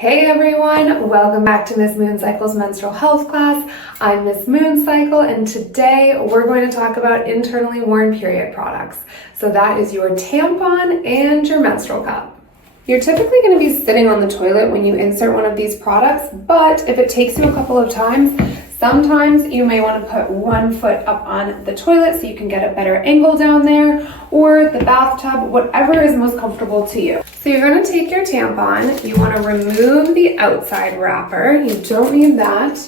Hey everyone, welcome back to Miss Mooncycle's menstrual health class. I'm Miss Mooncycle and today we're going to talk about internally worn period products. So that is your tampon and your menstrual cup. You're typically going to be sitting on the toilet when you insert one of these products, but if it takes you a couple of times, sometimes you may want to put one foot up on the toilet so you can get a better angle down there, or the bathtub, whatever is most comfortable to you. So you're going to take your tampon, you want to remove the outside wrapper, you don't need that,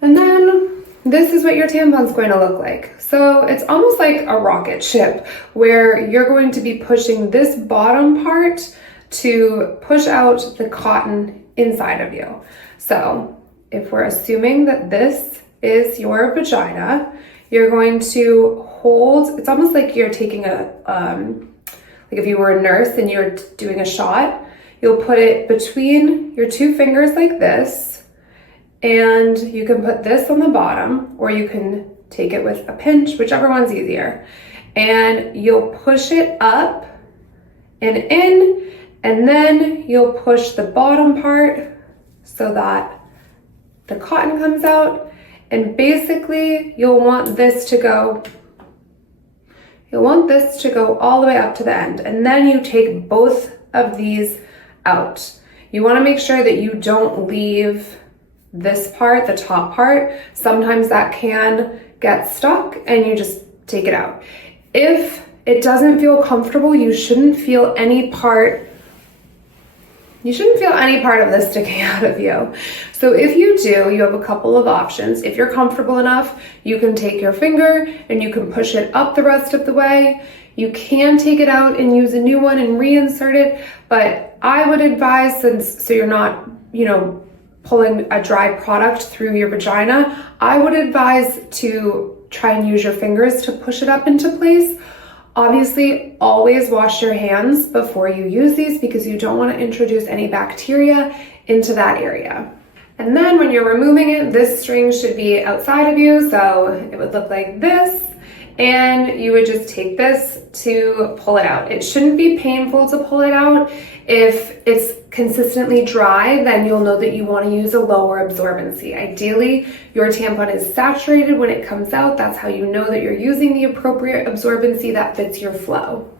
and then this is what your tampon's going to look like. So it's almost like a rocket ship where you're going to be pushing this bottom part to push out the cotton inside of you. So if we're assuming that this is your vagina, you're going to hold, it's almost like you're taking like if you were a nurse and you're doing a shot, you'll put it between your two fingers like this, and you can put this on the bottom, or you can take it with a pinch, whichever one's easier. And you'll push it up and in, and then you'll push the bottom part so that the cotton comes out. And basically you'll want this to go all the way up to the end, and then you take both of these out. You want to make sure that you don't leave this part, the top part. Sometimes that can get stuck and you just take it out. If it doesn't feel comfortable, you shouldn't feel any part of this sticking out of you. So if you do, you have a couple of options. If you're comfortable enough, you can take your finger and you can push it up the rest of the way. You can take it out and use a new one and reinsert it, but I would advise, so you're not, pulling a dry product through your vagina, I would advise to try and use your fingers to push it up into place. Obviously, always wash your hands before you use these because you don't want to introduce any bacteria into that area. And then when you're removing it, this string should be outside of you, so it would look like this, and you would just take this to pull it out. It shouldn't be painful to pull it out. If it's consistently dry, then you'll know that you want to use a lower absorbency. Ideally, your tampon is saturated when it comes out. That's how you know that you're using the appropriate absorbency that fits your flow.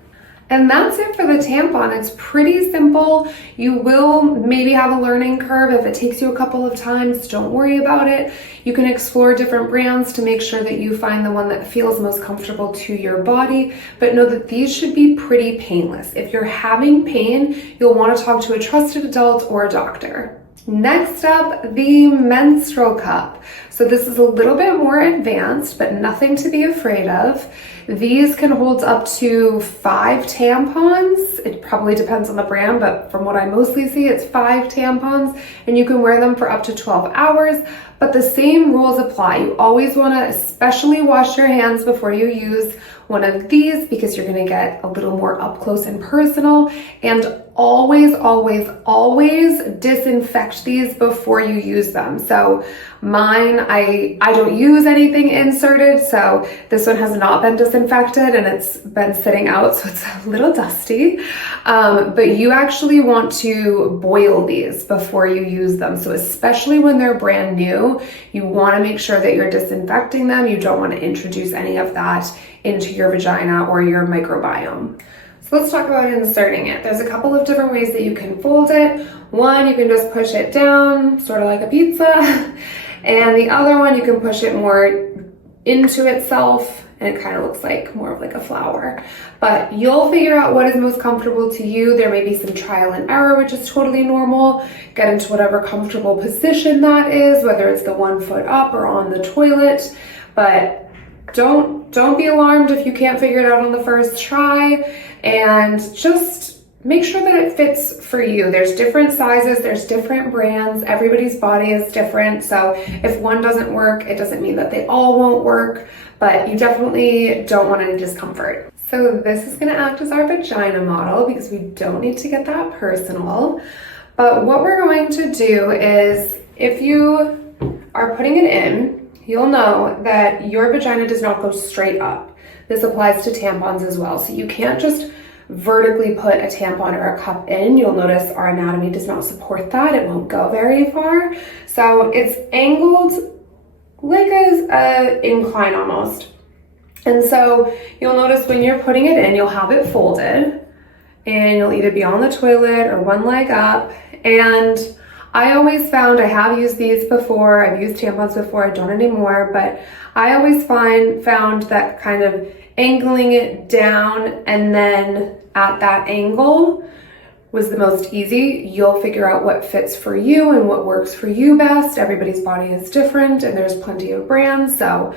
And that's it for the tampon. It's pretty simple. You will maybe have a learning curve if it takes you a couple of times. Don't worry about it. You can explore different brands to make sure that you find the one that feels most comfortable to your body, but know that these should be pretty painless. If you're having pain, you'll want to talk to a trusted adult or a doctor. Next up, the menstrual cup. So this is a little bit more advanced, but nothing to be afraid of. These can hold up to 5 tampons. It probably depends on the brand, but from what I mostly see, it's 5 tampons, and you can wear them for up to 12 hours. But the same rules apply. You always want to especially wash your hands before you use one of these because you're going to get a little more up close and personal. And always, always, always disinfect these before you use them. So mine, I don't use anything inserted, so this one has not been disinfected and it's been sitting out, so it's a little dusty. But you actually want to boil these before you use them. So especially when they're brand new, you want to make sure that you're disinfecting them. You don't want to introduce any of that into your vagina or your microbiome. So let's talk about inserting it. There's a couple of different ways that you can fold it. One, you can just push it down, sort of like a pizza. And the other one, you can push it more into itself, and it kind of looks like more of like a flower. But you'll figure out what is most comfortable to you. There may be some trial and error, which is totally normal. Get into whatever comfortable position that is, whether it's the 1 foot up or on the toilet. But don't be alarmed if you can't figure it out on the first try, and just make sure that it fits for you. There's different sizes, there's different brands, everybody's body is different. So if one doesn't work, it doesn't mean that they all won't work, but you definitely don't want any discomfort. So this is gonna act as our vagina model because we don't need to get that personal. But what we're going to do is, if you are putting it in, you'll know that your vagina does not go straight up. This applies to tampons as well. So you can't just vertically put a tampon or a cup in, you'll notice our anatomy does not support that. It won't go very far. So it's angled like an incline almost. And so you'll notice when you're putting it in, you'll have it folded and you'll either be on the toilet or one leg up. And I always found, I have used these before, I've used tampons before, I don't anymore, but I always found that kind of angling it down and then at that angle was the most easy. You'll figure out what fits for you and what works for you best. Everybody's body is different and there's plenty of brands, so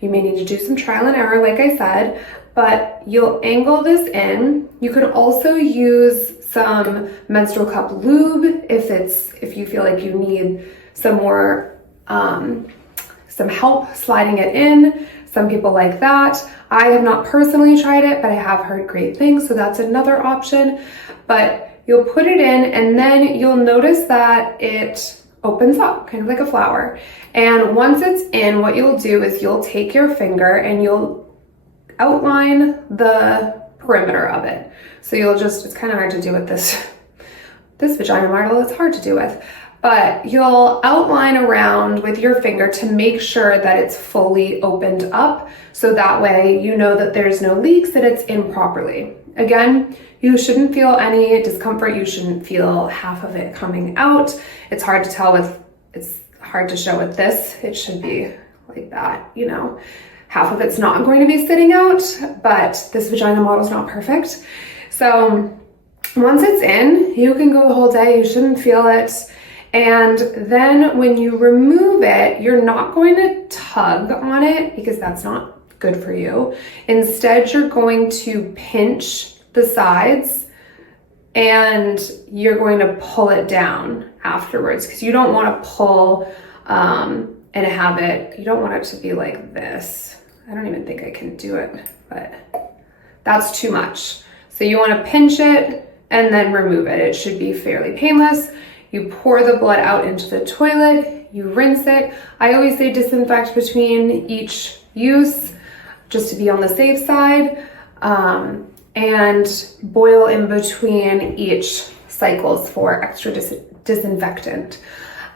you may need to do some trial and error, like I said, but you'll angle this in. You could also use some menstrual cup lube if you feel like you need some more, some help sliding it in. Some people like that. I have not personally tried it, but I have heard great things, so that's another option. But you'll put it in and then you'll notice that it opens up, kind of like a flower. And once it's in, what you'll do is you'll take your finger and you'll outline the perimeter of it. So you'll just, it's kind of hard to do with this vagina model, it's hard to do with, but you'll outline around with your finger to make sure that it's fully opened up. So that way you know that there's no leaks, that it's in properly. Again, you shouldn't feel any discomfort. You shouldn't feel half of it coming out. It's hard to tell it's hard to show with this. It should be like that, you know. Half of it's not going to be sitting out, but this vagina model is not perfect. So once it's in, you can go the whole day. You shouldn't feel it. And then when you remove it, you're not going to tug on it because that's not good for you. Instead, you're going to pinch the sides and you're going to pull it down afterwards because you don't want to pull and have it, you don't want it to be like this. I don't even think I can do it, but that's too much. So you want to pinch it and then remove it. It should be fairly painless. You pour the blood out into the toilet, you rinse it. I always say disinfect between each use just to be on the safe side, and boil in between each cycles for extra disinfectant.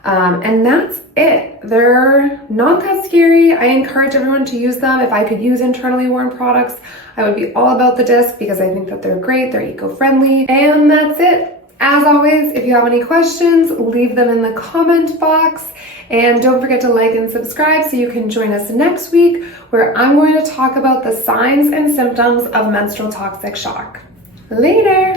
And that's it. They're not that scary. I encourage everyone to use them. If I could use internally worn products, I would be all about the disc because I think that they're great, they're eco-friendly, and that's it. As always, if you have any questions, leave them in the comment box. And don't forget to like and subscribe so you can join us next week where I'm going to talk about the signs and symptoms of menstrual toxic shock. Later!